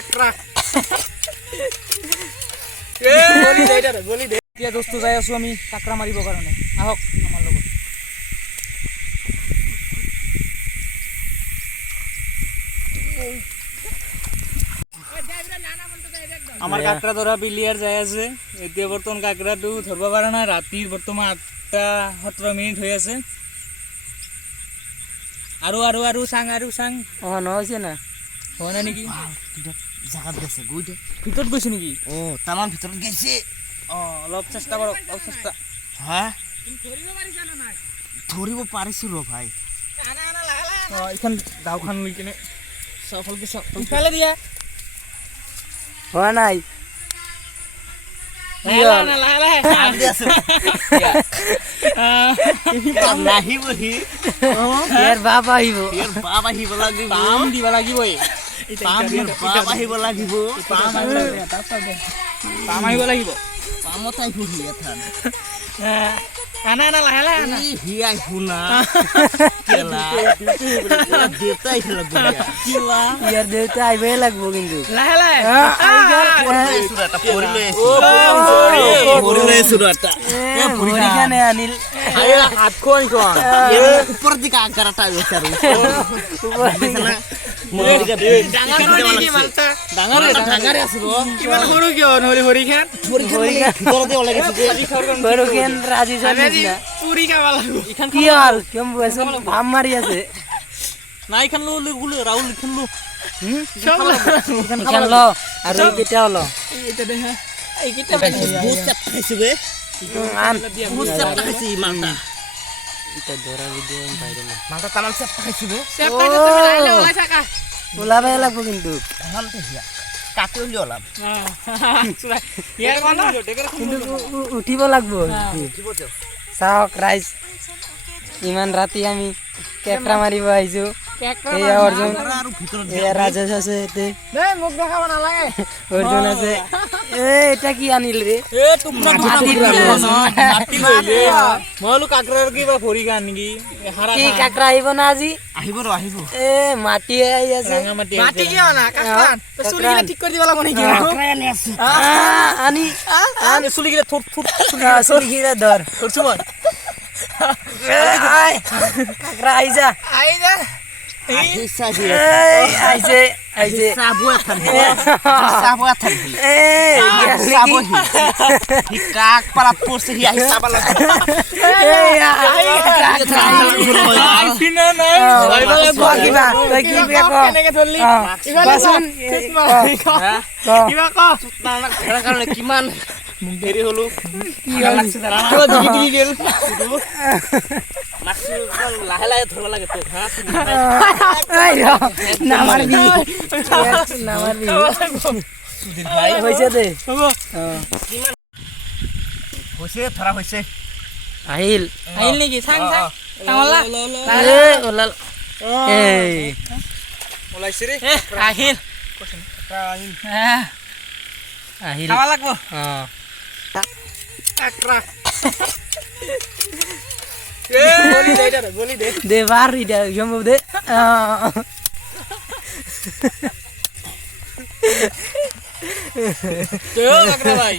কাকড়া বলি দে এতিয়া দোস্ত যাই আছো আমি কাকড়া মাৰিবৰ কাৰণে আহক আমাৰ লগত আমার কাকড়া ধরা বিলিয়ার যাই আছে এতিয়া বর্তমান কাকড়াটো ধরবা পারা না রাতির বর্তমান 8:17 হয়ে আছে আৰু চাং নহৈছে না হয় না নেকি জাগাত গেছে গুইতে ভিতৰত গৈছে নেকি ও তামান ভিতৰত গেছে অলপ চেষ্টা কৰক অলপ চেষ্টা হ্যাঁ ধৰিব পাৰিছা না নাই ধৰিব পাৰিছো ৰ ভাই আনা লাহে ইখন গাঁওখন লৈ কিনে সফলকে ইফালে দিয়া হোৱা নাই লাহে আগদি আছো নাহিবহি ইয়াৰ বাপ আহিব লাগিব পাম দিব লাগিবই পাম আহিব লাগিব পাম আহিব লাগিব পামত আহিবহি এথান আনা লাহে আনা হি আহিনা কেলা দেউতা আহিব কিলা ইয়াৰ দেউতা আহিবই লাগিব কিন্তু লাহে ভৰিখানে আনিল হাতখন ওপৰ দিকে আগাৰটা গৈছে আৰু ডাঙৰ আছে কিমান সৰু কিয় নহলে ভৰিখান ভিতৰতে ওলাই গৈছে ভৰিখান ৰাজি পুৰি খাব লাগিব কি হ'ল কিয় বৈছো ভাম মাৰি আছে নাই খান লো ৰাহুল লিখন লো খান লো আৰু কেতিয়া লো এটা দে এই কেতিয়া বহুত চেপটা খাইছে বে আন বহুত চেপটা খাইছে মালটা এটা ধৰা ভিডিও ভাইরাল মালটা তামান চেপটা খাইছে বে চেপটা তুমি লাইলে ওলাই থাকা ওলাবাই লাগব কিন্তু ভালতে হিয়া কাটি ওলাম ইয়াৰ কোন কিন্তু উঠিব লাগব চাওক ৰাইজ ইমান ৰাতি আমি কেকৰা মাৰিব আহিছো এই অৰ্জুন এই ৰাজেশ আছে এতে মোক দেখাব নালাগে অৰ্জুন আছে এটা কি আনিল ৰে মাটি লইলে মইলো কাকৰাৰ কিবা ভৰি গান নেকি কি কাকৰা আহিব না আজি আহিব মাটি আহি আছে মাটি কি না কাকৰা চুলিগিলা ঠিক কৰি দিব লাগিব নেকি আনি চুলিগিলা থুট চুলিগিলা ধৰ ধৰছো মই কাকৰা আহি যা আইছে সাবু এথান কাক পাৰাত পড়ছে হি আহি সাবা লাগে কিমান দেৰি হলো লাহে লাহে ধরবা লাগে তো নামারবি সুধীর ভাই হয়েছে দে হয়েছে ধরা হয়েছে আহিল নেকি চাং ওলাল ওলাইছে রে আহিল খাওয়া লাগবো বলি দে বার ইটা সম্ভব দে ভাই